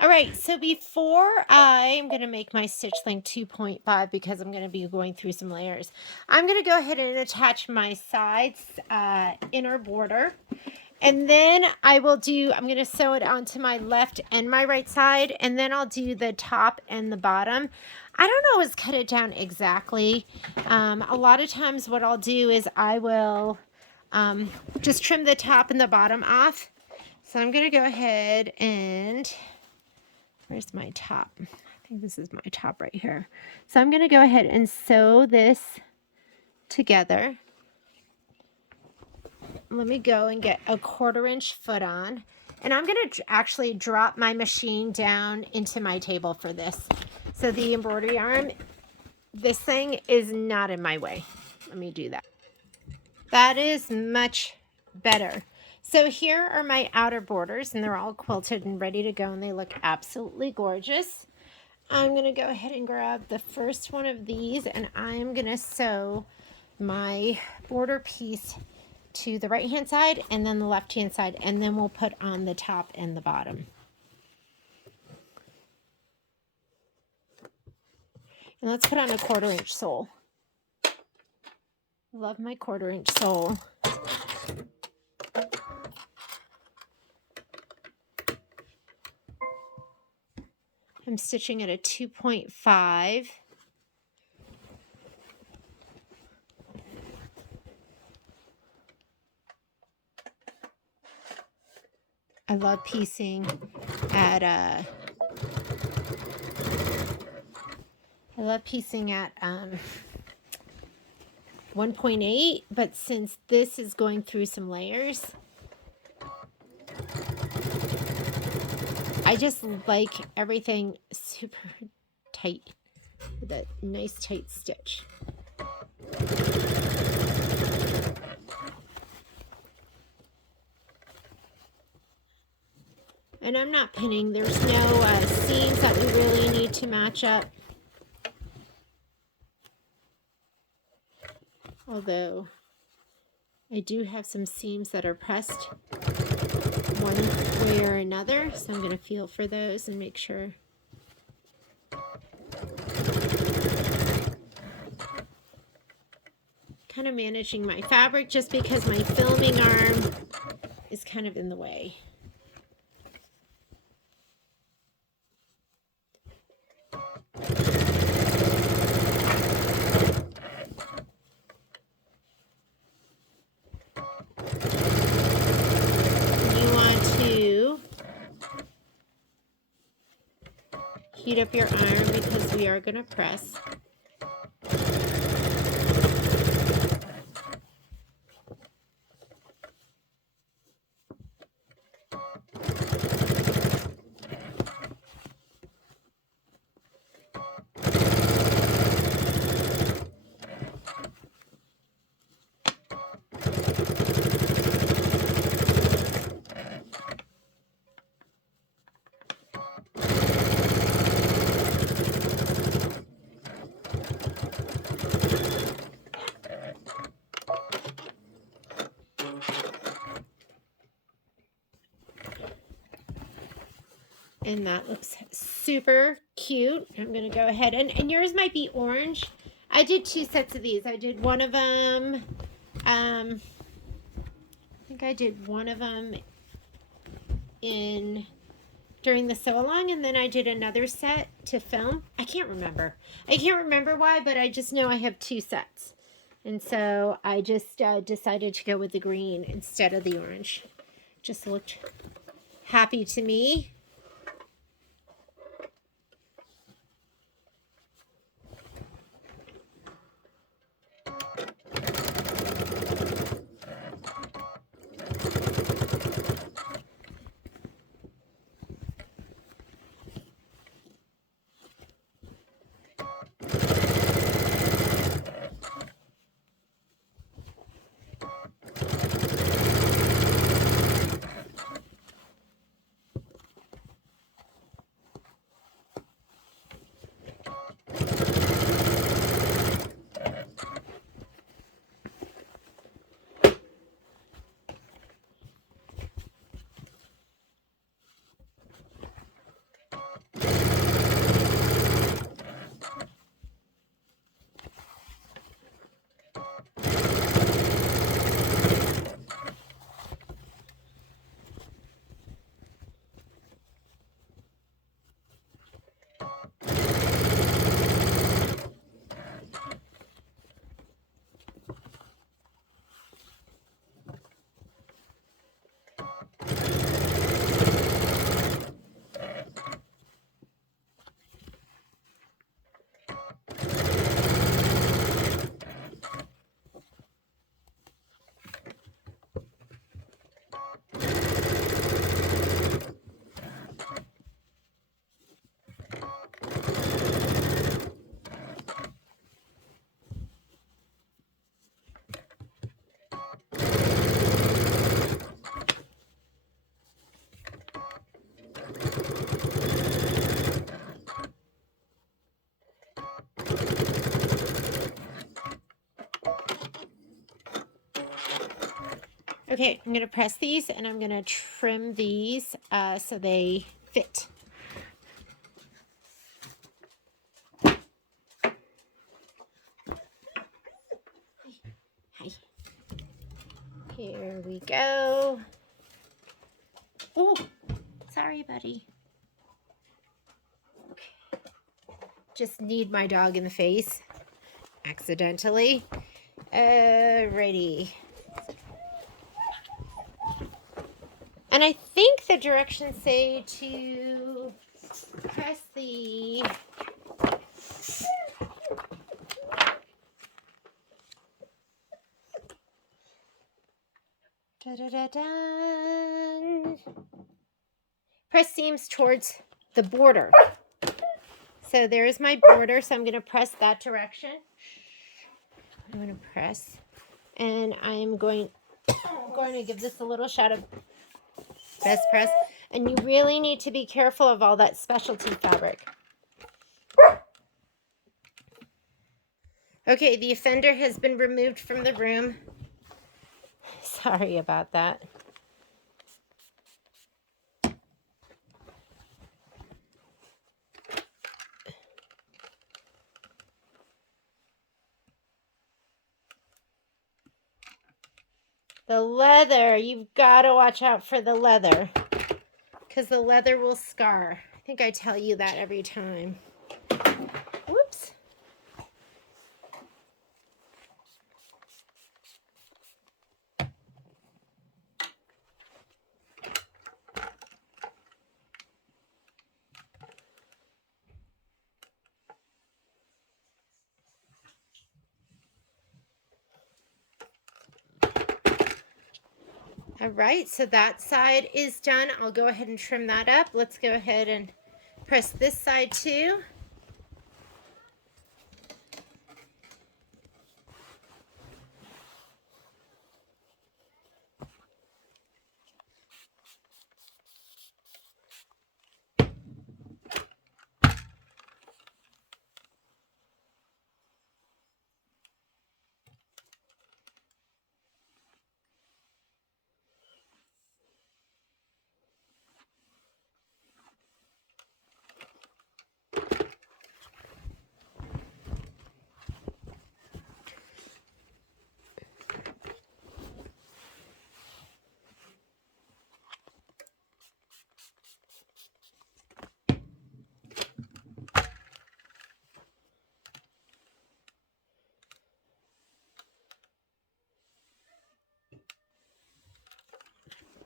All right, so before I'm going to make my stitch length 2.5 because I'm going to be going through some layers, I'm going to go ahead and attach my sides inner border. And then I'm going to sew it onto my left and my right side, and then I'll do the top and the bottom. I don't always cut it down exactly. A lot of times what I'll do is I will just trim the top and the bottom off. So I'm going to go ahead and... Where's my top? I think this is my top right here. So I'm going to go ahead and sew this together. Let me go and get a 1/4 inch foot on. And I'm going to actually drop my machine down into my table for this. So the embroidery arm, this thing is not in my way. Let me do that. That is much better. So here are my outer borders, and they're all quilted and ready to go, and they look absolutely gorgeous. I'm going to go ahead and grab the first one of these, and I'm going to sew my border piece to the right hand side and then the left hand side, and then we'll put on the top and the bottom. And let's put on a 1/4 inch sole. Love my 1/4 inch sole. I'm stitching at a 2.5. I love piecing at 1.8, but since this is going through some layers, I just like everything super tight with a nice tight stitch. And I'm not pinning. There's no seams that we really need to match up. Although I do have some seams that are pressed one way or another, so I'm going to feel for those and make sure. Kind of managing my fabric just because my filming arm is kind of in the way. Heat up your iron because we are going to press. And that looks super cute. I'm going to go ahead and yours might be orange. I did 2 sets of these. I did one of them, I think I did one of them during the sew along, and then I did another set to film. I can't remember why, but I just know I have 2 sets. And so I just decided to go with the green instead of the orange. Just looked happy to me. Okay, I'm going to press these and I'm going to trim these so they fit. Hi. Here we go. Oh, sorry, buddy. Okay. Just kneed my dog in the face accidentally. Alrighty. And I think the directions say to press the press seams towards the border. So there's my border. So I'm going to press that direction. I'm going to press, and I'm going to give this a little shot of best press. And you really need to be careful of all that specialty fabric. Okay, the offender has been removed from the room. Sorry about that. The leather, you've got to watch out for the leather because the leather will scar. I think I tell you that every time. Whoops. All right, so that side is done. I'll go ahead and trim that up. Let's go ahead and press this side too.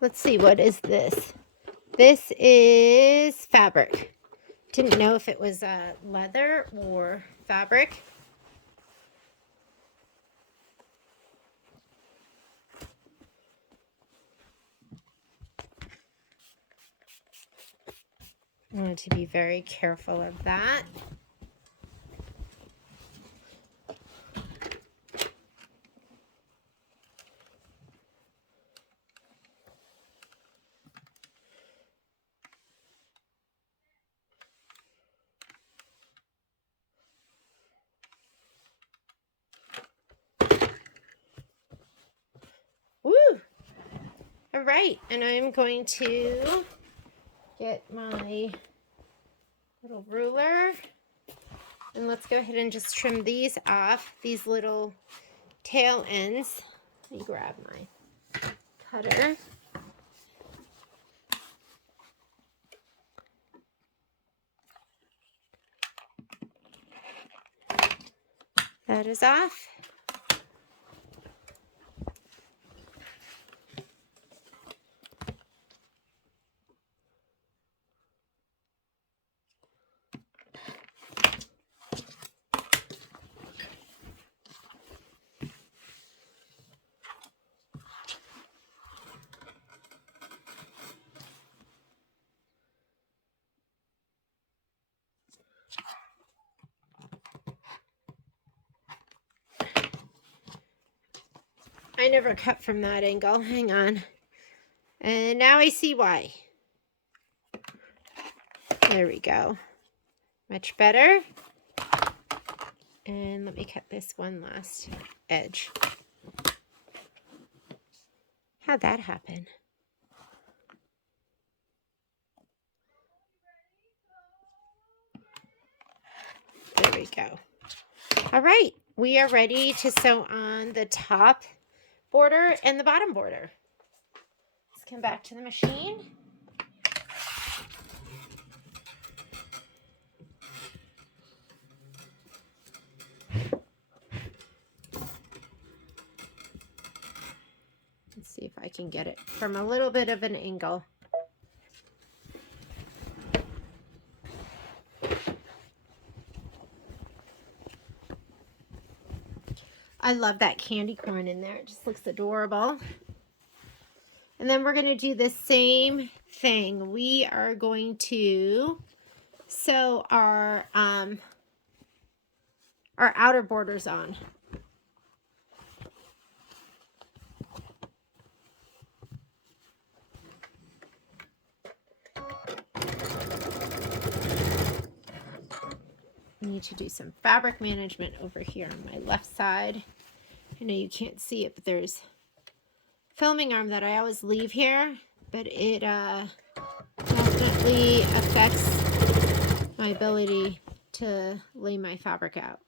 Let's see, what is this? This is fabric. Didn't know if it was leather or fabric. I wanted to be very careful of that. Woo! All right, and I'm going to get my little ruler, and let's go ahead and just trim these off, these little tail ends. Let me grab my cutter. That is off. I never cut from that angle. Hang on. And now I see why. There we go. Much better. And let me cut this one last edge. How'd that happen? There we go. All right, we are ready to sew on the top border and the bottom border. Let's come back to the machine. Let's see if I can get it from a little bit of an angle. I love that candy corn in there. It just looks adorable. And then we're going to do the same thing. We are going to sew our outer borders on. I need to do some fabric management over here on my left side. I know you can't see it, but there's filming arm that I always leave here, but it definitely affects my ability to lay my fabric out.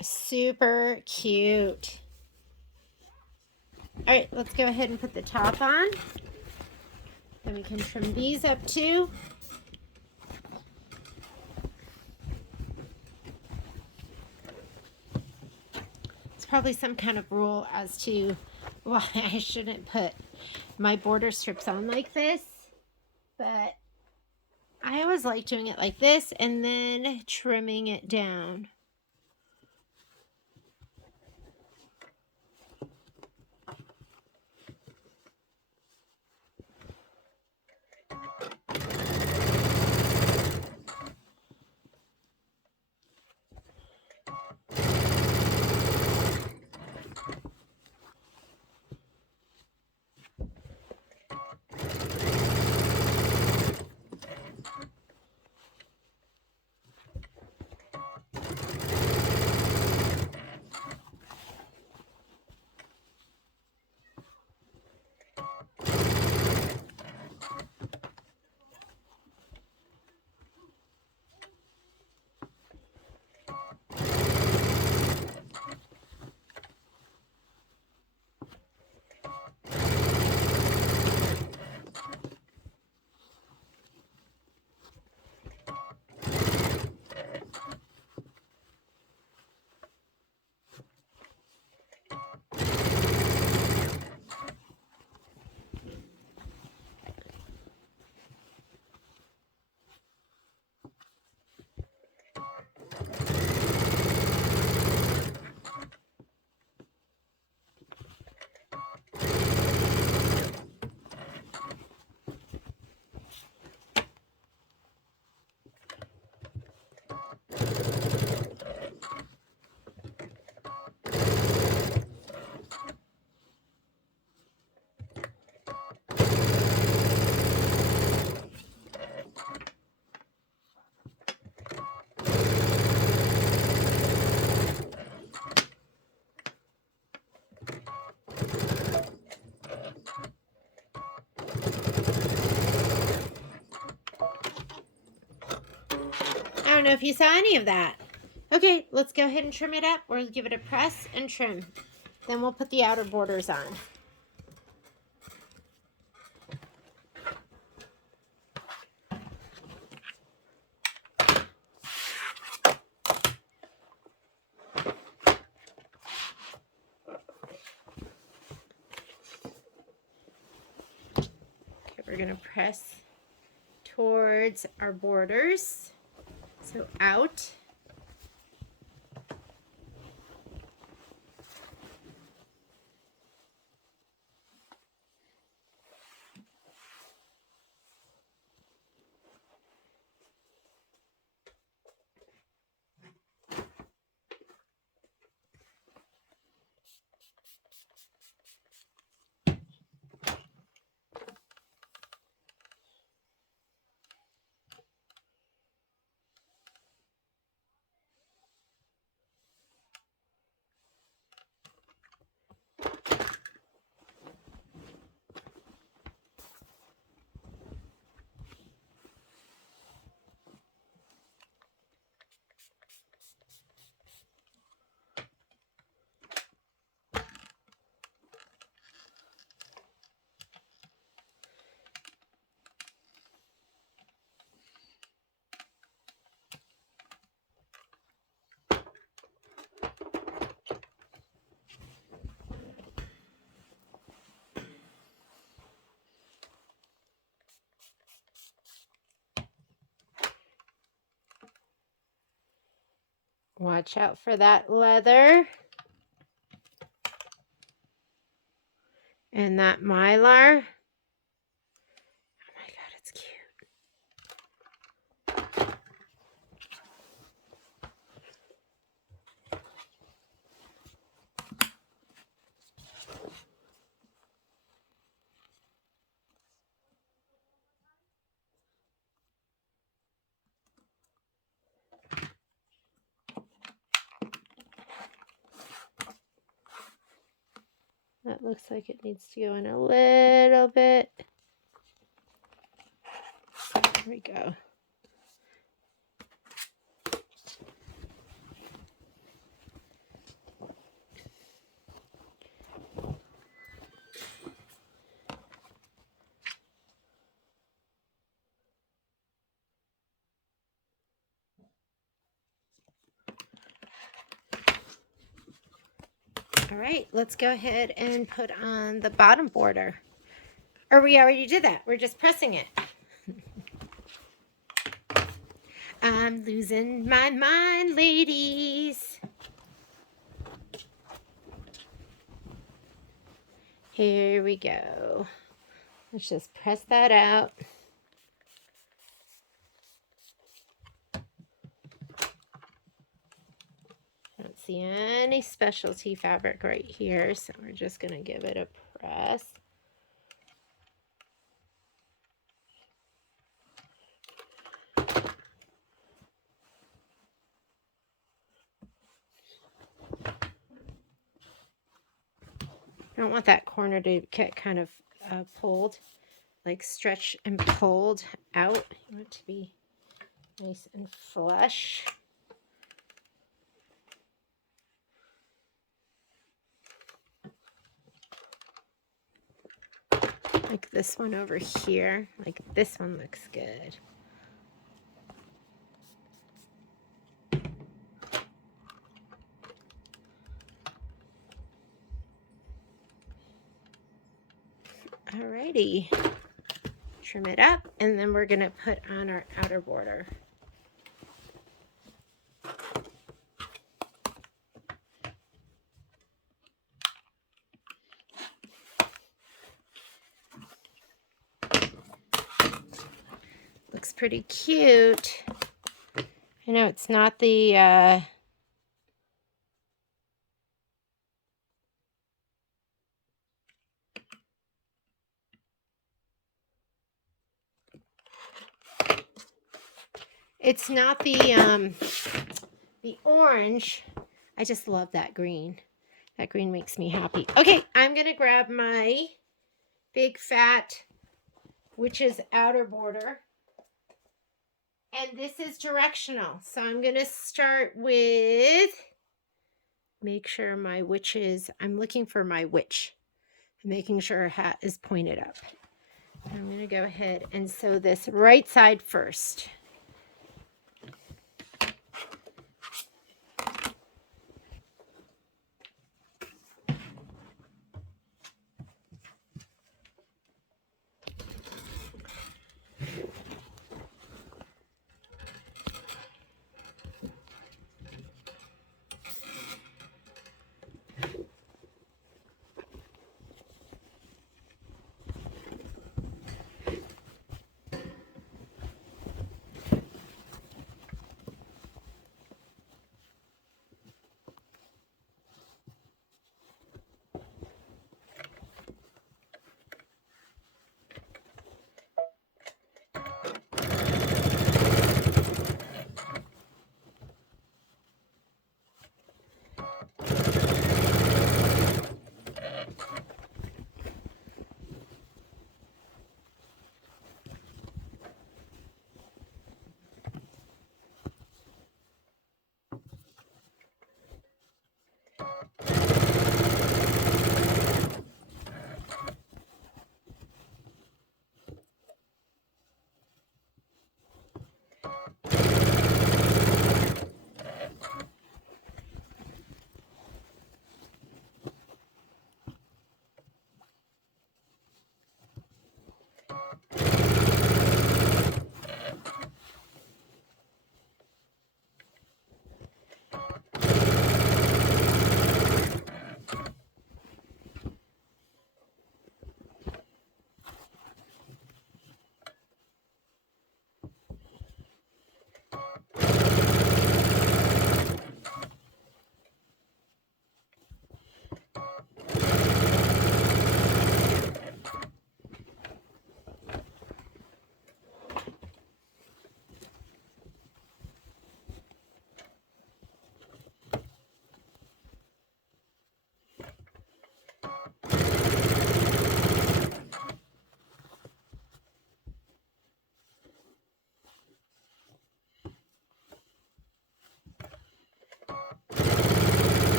Super cute. All right, let's go ahead and put the top on. Then we can trim these up too. It's probably some kind of rule as to why I shouldn't put my border strips on like this, but I always like doing it like this and then trimming it down. don't know if you saw any of that. Okay, let's go ahead and trim it up. We'll give it a press and trim. Then we'll put the outer borders on. Okay, we're going to press towards our borders. So out. Watch out for that leather and that mylar. Oh my God, it's cute. That looks like it needs to go in a little bit. There we go. All right, let's go ahead and put on the bottom border. Or we already did that. We're just pressing it. I'm losing my mind, ladies. Here we go. Let's just press that out. I don't see any specialty fabric right here, so we're just going to give it a press. I don't want that corner to get kind of pulled, like stretch and pulled out. You want it to be nice and flush. Like this one over here. Like this one looks good. Alrighty. Trim it up, and then we're going to put on our outer border. Looks pretty cute. I know it's not the it's not the orange. I just love that green. That green makes me happy. Okay, I'm gonna grab my big fat witch's outer border. And this is directional. So I'm going to start with, make sure my witches, I'm looking for my witch. Making sure her hat is pointed up. I'm going to go ahead and sew this right side first.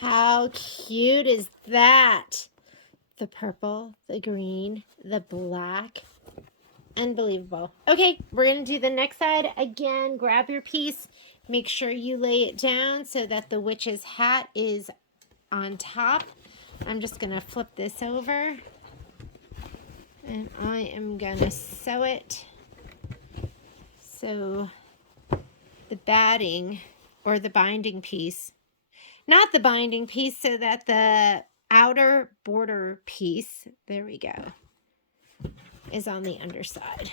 How cute is that? The purple, the green, the black. Unbelievable. Okay, we're going to do the next side. Again, grab your piece. Make sure you lay it down so that the witch's hat is on top. I'm just going to flip this over. And I am going to sew it. So the batting or the binding piece, not the binding piece, so that the outer border piece, there we go, is on the underside.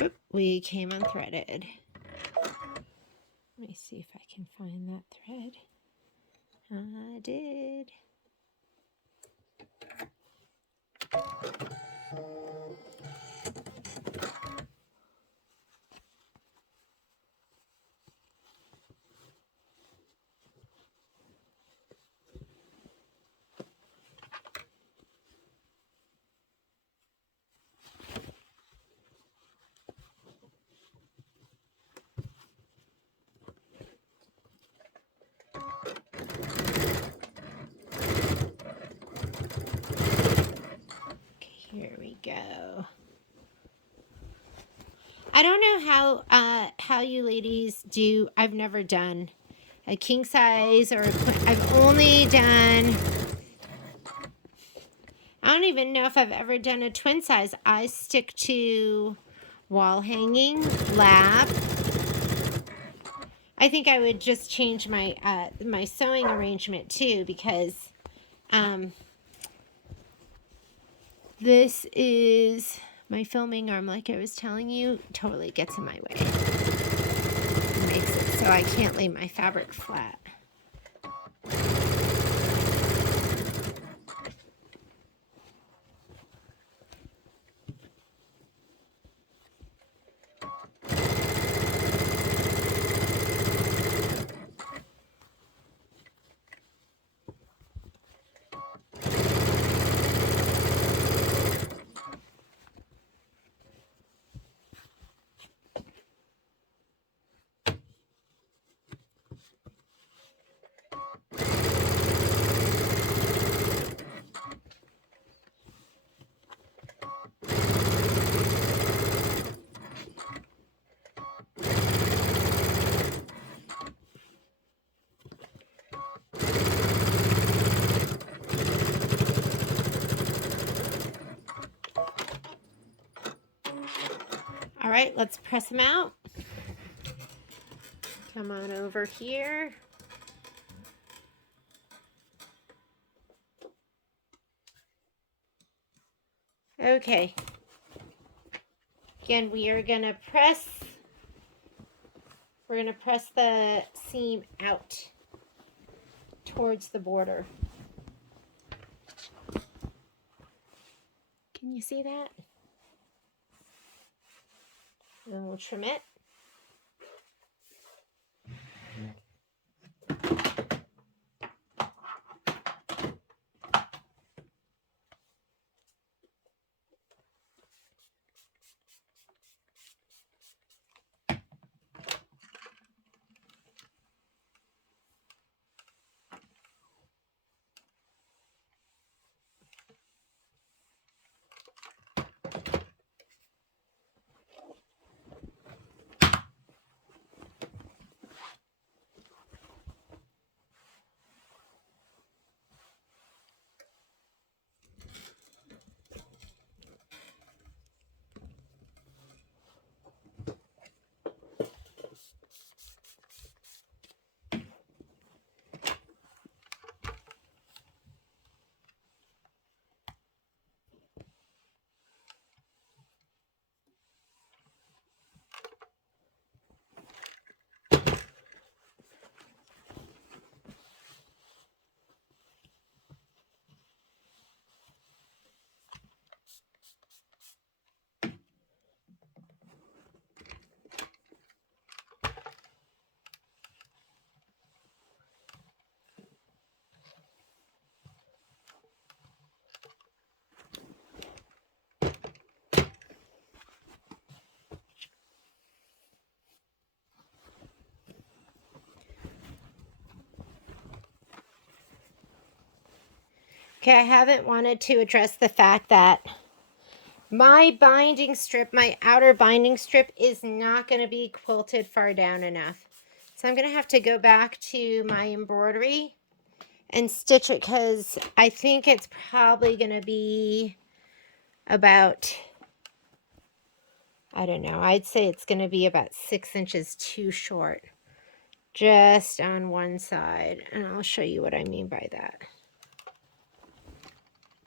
Oop, we came unthreaded. Let me see if I can find that thread. I did. I don't know how you ladies do. I've never done a king size or a queen. I've only done, I don't even know if I've ever done a twin size. I stick to wall hanging, lap. I think I would just change my my sewing arrangement too, because this is my filming arm, like I was telling you, totally gets in my way. It makes it so I can't lay my fabric flat. All right, let's press them out. Come on over here. Okay. Again, we're going to press the seam out towards the border. Can you see that? And we'll trim it. Okay, I haven't wanted to address the fact that my binding strip, my outer binding strip, is not going to be quilted far down enough. So I'm going to have to go back to my embroidery and stitch it, because I think it's probably going to be about, I don't know, I'd say it's going to be about 6 inches too short, just on one side. And I'll show you what I mean by that.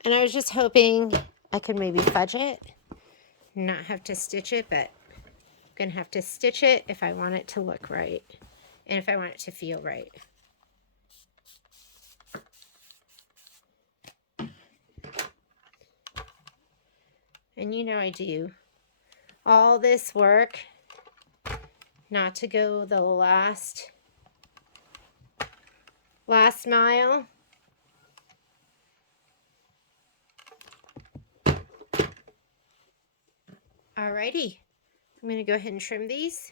And I was just hoping I could maybe fudge it, not have to stitch it, but I'm going to have to stitch it if I want it to look right and if I want it to feel right. And you know I do all this work not to go the last mile. Alrighty, I'm going to go ahead and trim these.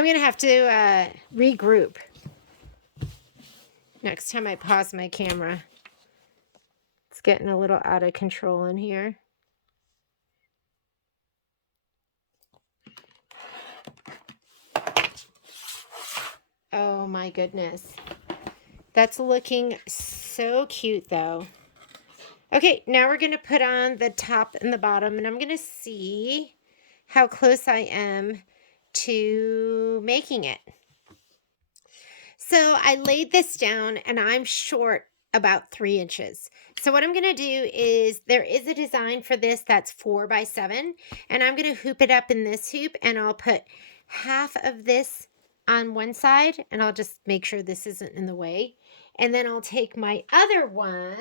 I'm going to have to regroup next time I pause my camera. It's getting a little out of control in here. Oh my goodness. That's looking so cute though. Okay, now we're going to put on the top and the bottom, and I'm going to see how close I am to making it. So I laid this down, and I'm short about 3 inches. So what I'm going to do is, there is a design for this that's 4 by 7, and I'm going to hoop it up in this hoop, and I'll put half of this on one side, and I'll just make sure this isn't in the way. And then I'll take my other one,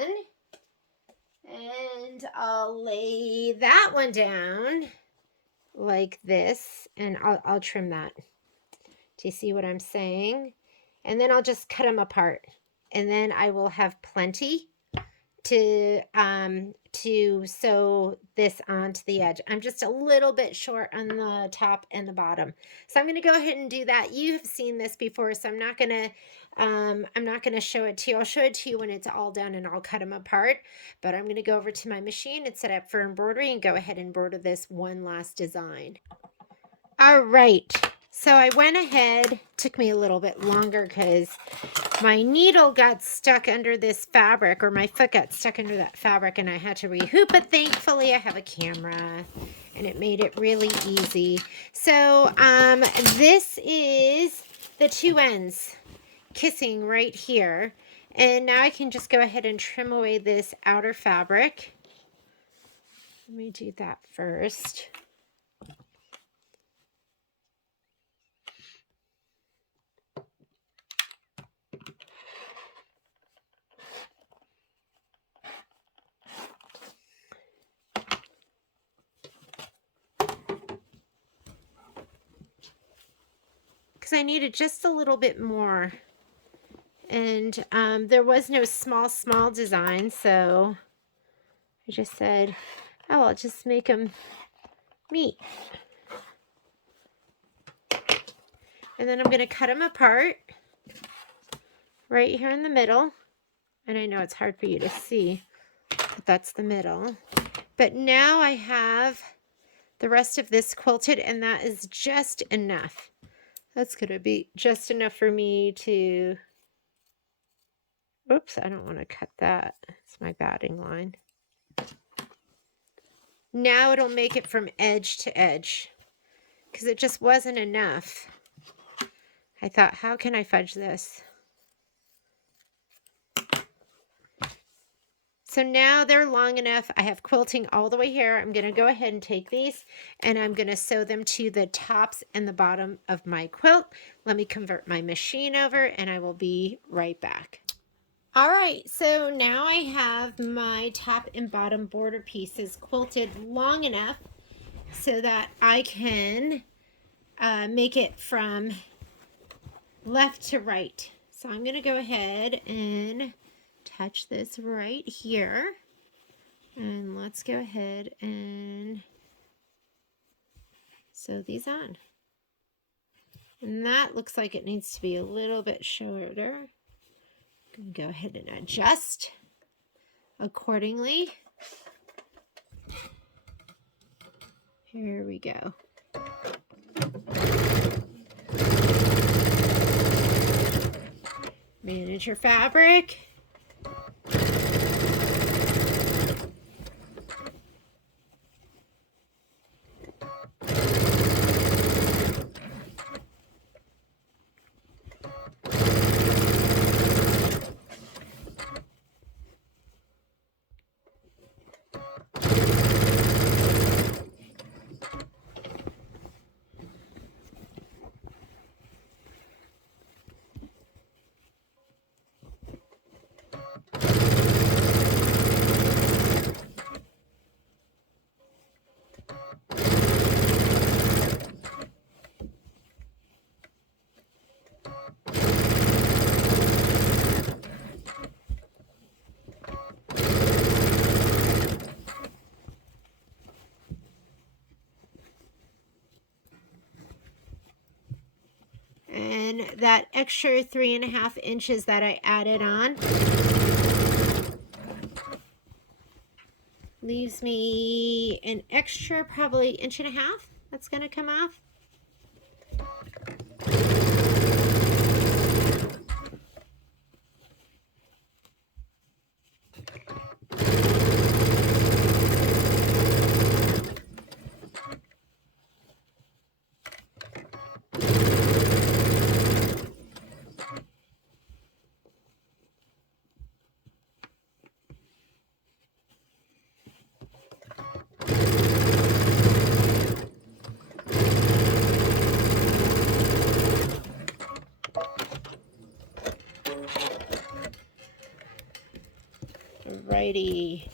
and I'll lay that one down like this, and I'll trim that. Do you see what I'm saying? And then I'll just cut them apart, and then I will have plenty to sew this onto the edge. I'm just a little bit short on the top and the bottom, so I'm going to go ahead and do that. You have seen this before, so I'm not going to show it to you. I'll show it to you when it's all done, and I'll cut them apart. But I'm going to go over to my machine and set up for embroidery and go ahead and embroider this one last design. All right. So I went ahead, took me a little bit longer because my needle got stuck under this fabric, or my foot got stuck under that fabric, and I had to rehoop, but thankfully I have a camera and it made it really easy. So this is the 2 ends kissing right here. And now I can just go ahead and trim away this outer fabric. Let me do that first. I needed just a little bit more, and there was no small design, so I just said, oh, I'll just make them meet. And then I'm going to cut them apart right here in the middle, and I know it's hard for you to see, but that's the middle. But now I have the rest of this quilted, and that is just enough. That's going to be just enough for me to, oops, I don't want to cut that. It's my batting line. Now it'll make it from edge to edge, because it just wasn't enough. I thought, how can I fudge this? So now they're long enough. I have quilting all the way here. I'm going to go ahead and take these, and I'm going to sew them to the tops and the bottom of my quilt. Let me convert my machine over, and I will be right back. All right, so now I have my top and bottom border pieces quilted long enough so that I can make it from left to right. So I'm going to go ahead and attach this right here, and let's go ahead and sew these on. And that looks like it needs to be a little bit shorter. I'm going to go ahead and adjust accordingly. Here we go. Manage your fabric. that extra 3.5 inches that I added on leaves me an extra probably 1.5 inches that's going to come off. Alrighty,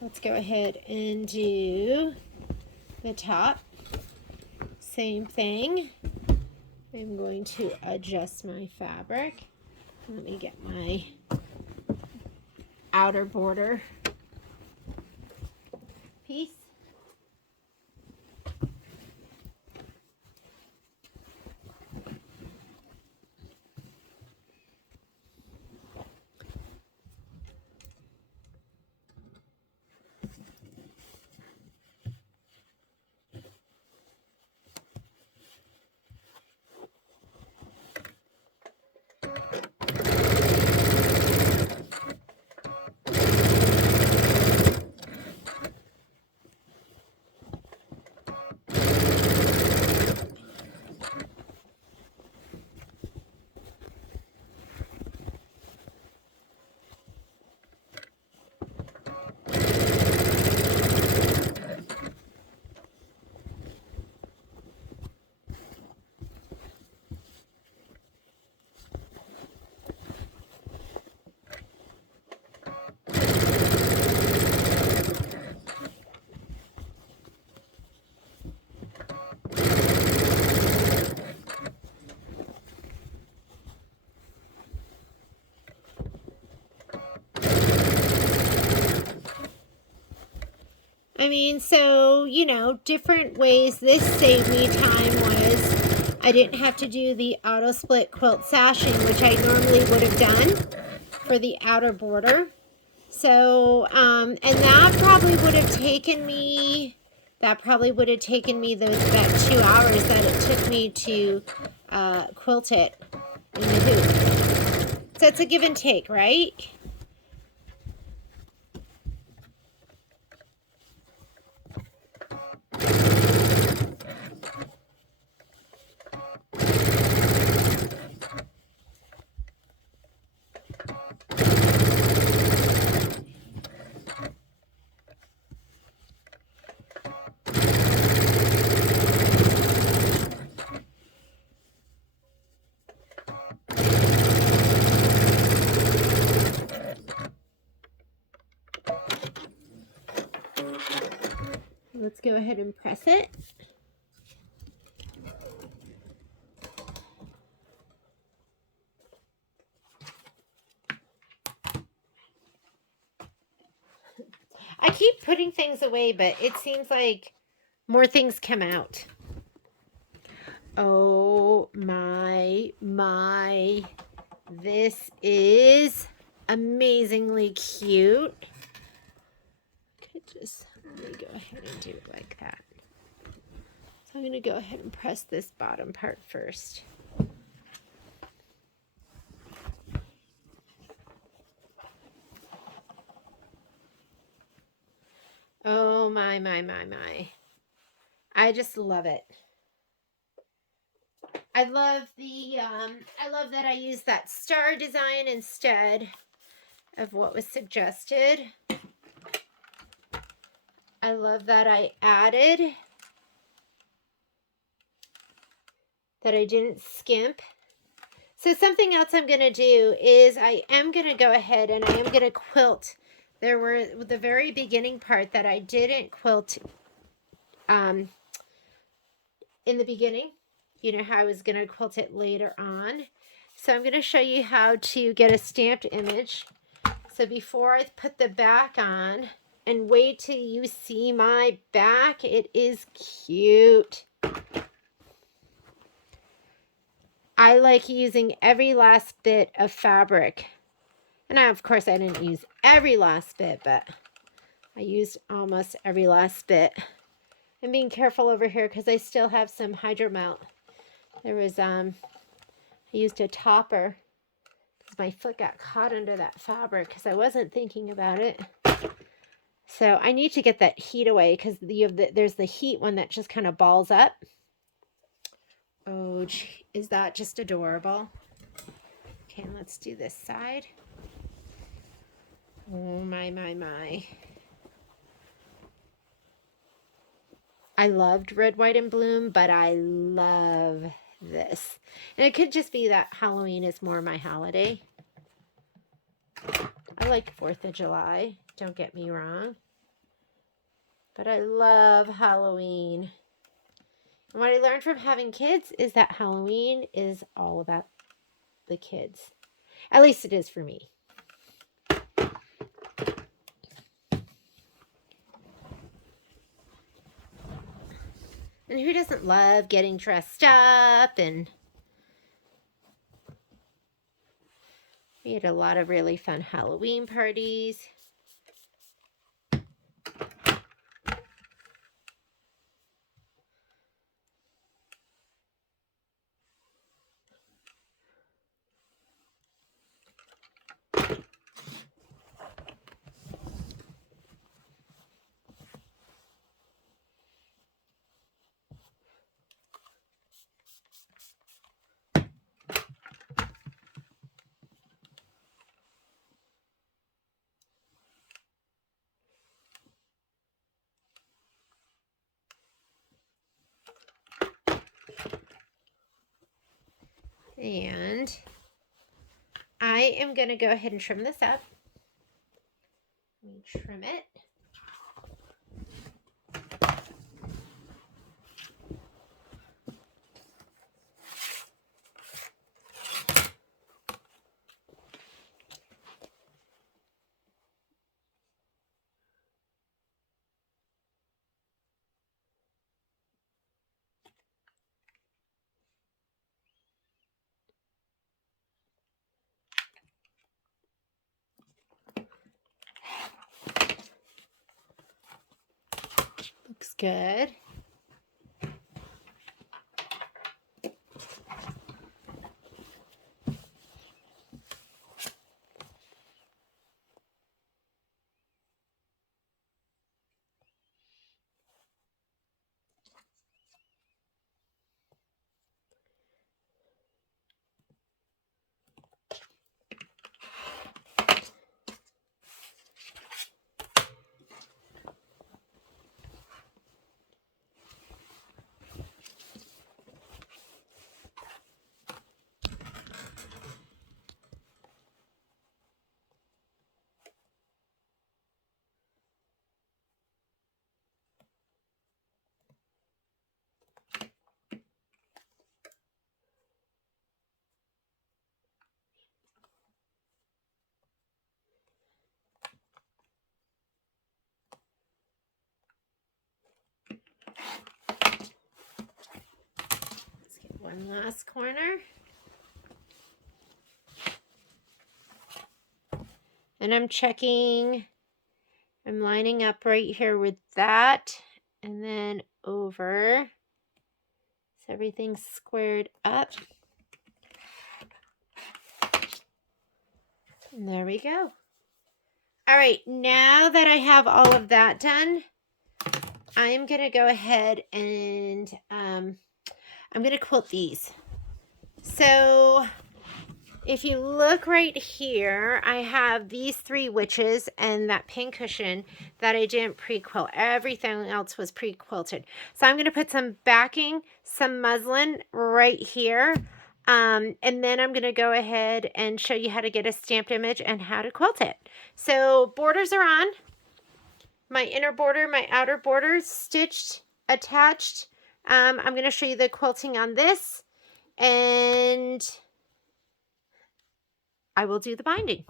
let's go ahead and do the top. Same thing. I'm going to adjust my fabric. Let me get my outer border piece. I mean, so, you know, different ways this saved me time was I didn't have to do the auto split quilt sashing, which I normally would have done for the outer border. So, and that probably would have taken me, those about 2 hours that it took me to quilt it in the hoop. So it's a give and take, right? Let's go ahead and press it. I keep putting things away, but it seems like more things come out. Oh my. This is amazingly cute. Okay, just let me go ahead and do it like that. So I'm going to go ahead and press this bottom part first. Oh my. I just love it. I love that I used that star design instead of what was suggested. I love that I added, that I didn't skimp. So something else I'm going to do is I am going to go ahead and I am going to quilt. There were the very beginning part that I didn't quilt in the beginning. You know how I was going to quilt it later on. So I'm going to show you how to get a stamped image. So before I put the back on, and wait till you see my back, it is cute. I like using every last bit of fabric. And of course, I didn't use every last bit, but I used almost every last bit. I'm being careful over here because I still have some hydro melt. There was, I used a topper because my foot got caught under that fabric because I wasn't thinking about it. So I need to get that heat away because there's the heat one that just kind of balls up. Oh, is that just adorable? Okay, let's do this side. Oh, my, my, my. I loved Red, White, and Bloom, but I love this. And it could just be that Halloween is more my holiday. I like 4th of July, don't get me wrong. But I love Halloween. And what I learned from having kids is that Halloween is all about the kids. At least it is for me. And who doesn't love getting dressed up? And we had a lot of really fun Halloween parties. And I am going to go ahead and trim this up. Let me trim it. Looks good. Let's get one last corner. And I'm checking, I'm lining up right here with that and then over. So everything's squared up. And there we go. All right, now that I have all of that done, I'm going to go ahead and I'm going to quilt these. So if you look right here, I have these 3 witches and that pink cushion that I didn't pre-quilt. Everything else was pre-quilted. So I'm going to put some backing, some muslin right here. And then I'm going to go ahead and show you how to get a stamped image and how to quilt it. So borders are on. My inner border, my outer border, stitched, attached. I'm going to show you the quilting on this. And I will do the binding.